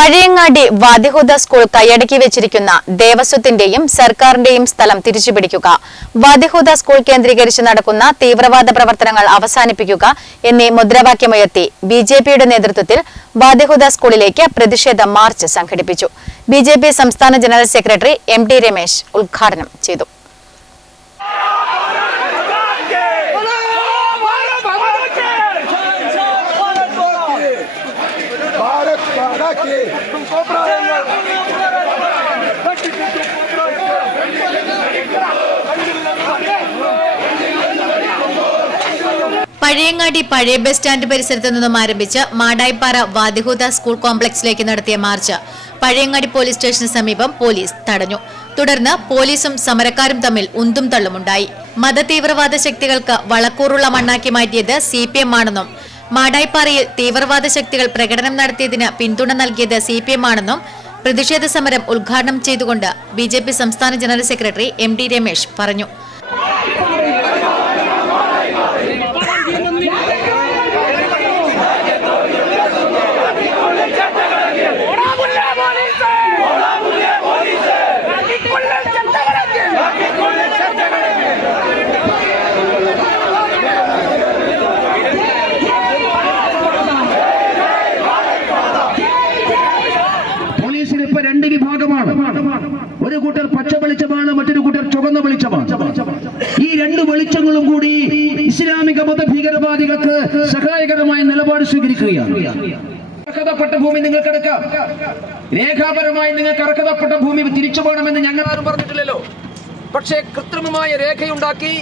Pazhayangadi Wadihuda school കൈയടക്കി വെച്ചിരിക്കുന്ന ദേവസ്വത്തിന്റെയും സർക്കാരിന്റെയും സ്ഥലം തിരിച്ചുപിടിക്കുക. വാദിഹുദ സ്കൂൾ കേന്ദ്രീകരിച്ച് നടക്കുന്ന തീവ്രവാദ പ്രവർത്തനങ്ങൾ അവസാനിപ്പിക്കുക എന്നീ മുദ്രാവാക്യമുയർത്തി ബി ജെ പിയുടെ നേതൃത്വത്തിൽ വാദിഹുദ സ്കൂളിലേക്ക് പ്രതിഷേധ മാർച്ച് സംഘടിപ്പിച്ചു. ബി സംസ്ഥാന ജനറൽ സെക്രട്ടറി എം രമേശ് ഉദ്ഘാടനം ചെയ്തു. ഉണ്ടാക്കി പഴയങ്ങാടി പഴയ ബസ് സ്റ്റാൻഡ് പരിസരത്ത് നിന്നും ആരംഭിച്ച് മാടായിപ്പാറ വാദിഹൂത സ്കൂൾ കോംപ്ലക്സിലേക്ക് നടത്തിയ മാർച്ച് പഴയങ്ങാടി പോലീസ് സ്റ്റേഷന് സമീപം പോലീസ് തടഞ്ഞു. തുടർന്ന് പോലീസും സമരക്കാരും തമ്മിൽ ഉന്തും തള്ളുമുണ്ടായി. മതതീവ്രവാദ ശക്തികൾക്ക് വളക്കൂറുള്ള മണ്ണാക്കി മാറ്റിയത് സി പി എം ആണെന്നും മാടായിപ്പാറയിൽ തീവ്രവാദ ശക്തികൾ പ്രകടനം നടത്തിയതിന് പിന്തുണ നൽകിയത് സി പി എം ആണെന്നും പ്രതിഷേധ സമരം ഉദ്ഘാടനം ചെയ്തുകൊണ്ട് ബി ജെ പി സംസ്ഥാന general secretary M D Ramesh പറഞ്ഞു രണ്ട് വിഭാഗമാണ്. ഒരു കൂട്ടർ പച്ച വെളിച്ചമാണ് മറ്റൊരു കൂട്ടർ ചുവന്ന വെളിച്ചമാണ്. ഈ രണ്ട് വെളിച്ചങ്ങളും കൂടി ഇസ്ലാമിക മത ഭീകരവാദികൾക്ക് സഹായകരമായ നിലപാട് സ്വീകരിക്കുകയാണ്. അർഹതപ്പെട്ട ഭൂമി നിങ്ങൾക്ക് എടുക്കാം. രേഖാപരമായി നിങ്ങൾക്ക് അർഹതപ്പെട്ട ഭൂമി തിരിച്ചു പോകണമെന്ന് ഞങ്ങൾ ആരും പറഞ്ഞിട്ടില്ലല്ലോ. പക്ഷേ കൃത്രിമമായ രേഖയുണ്ടാക്കി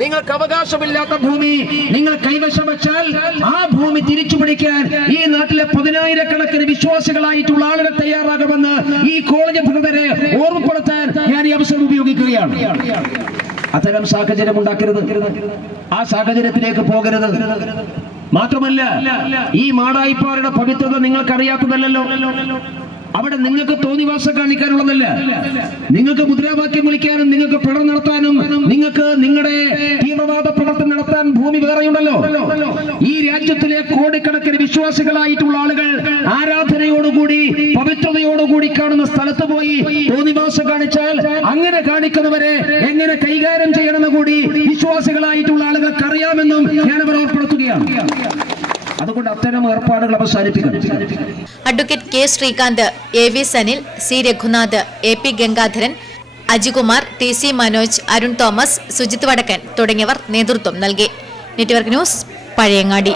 നിങ്ങൾക്ക് അവകാശമില്ലാത്ത ഭൂമി നിങ്ങൾ കൈവശം വെച്ചാൽ ആ ഭൂമി തിരിച്ചു പിടിക്കാൻ ഈ നാട്ടിലെ പതിനായിരക്കണക്കിന് വിശ്വാസികളായിട്ടുള്ള ആളുകൾ തയ്യാറാകുമെന്ന് ഈ കോളേജ് ഭൂതരെ ഓർമ്മപ്പെടുത്താൻ ഞാൻ ഈ അവസരം ഉപയോഗിക്കുകയാണ്. അത്തരം സാഹചര്യം ഉണ്ടാക്കരുത്. ആ സാഹചര്യത്തിലേക്ക് പോകരുത്. മാത്രമല്ല ഈ മാടായിപ്പാറയുടെ പവിത്രത നിങ്ങൾക്ക് അറിയാത്തതല്ലോ അവിടെ നിങ്ങൾക്ക് തോന്നിവാസം കാണിക്കാനുള്ളതല്ല. നിങ്ങൾക്ക് മുദ്രാവാക്യം വിളിക്കാനും നിങ്ങൾക്ക് പിടർ നടത്താനും നിങ്ങൾക്ക് നിങ്ങളുടെ തീവ്രവാദ പ്രവർത്തനം നടത്താൻ ഭൂമി വേറെയുണ്ടല്ലോ. ഈ രാജ്യത്തിലെ കോടിക്കണക്കിന് വിശ്വാസികളായിട്ടുള്ള ആളുകൾ ആരാധനയോടുകൂടി പവിത്രതയോടുകൂടി കാണുന്ന സ്ഥലത്ത് പോയി തോന്നിവാസം കാണിച്ചാൽ അങ്ങനെ കാണിക്കുന്നവരെ എങ്ങനെ കൈകാര്യം ചെയ്യണമെന്ന് കൂടി വിശ്വാസികളായിട്ടുള്ള ആളുകൾക്ക് അറിയാമെന്നും ഞാൻ അവർ ഓർപ്പെടുത്തുകയാണ് അതുകൊണ്ട് അത്തരം ഏർപ്പാടുകൾ അവസാനിപ്പിക്കണം advocate K Sreekanth A V Sanil C Raghunath A P Gangadharan Ajikumar T C Manoj Arun Thomas Sujith Vadakkan തുടങ്ങിയവർ നേതൃത്വം നൽകി. Network news Pazhayangadi.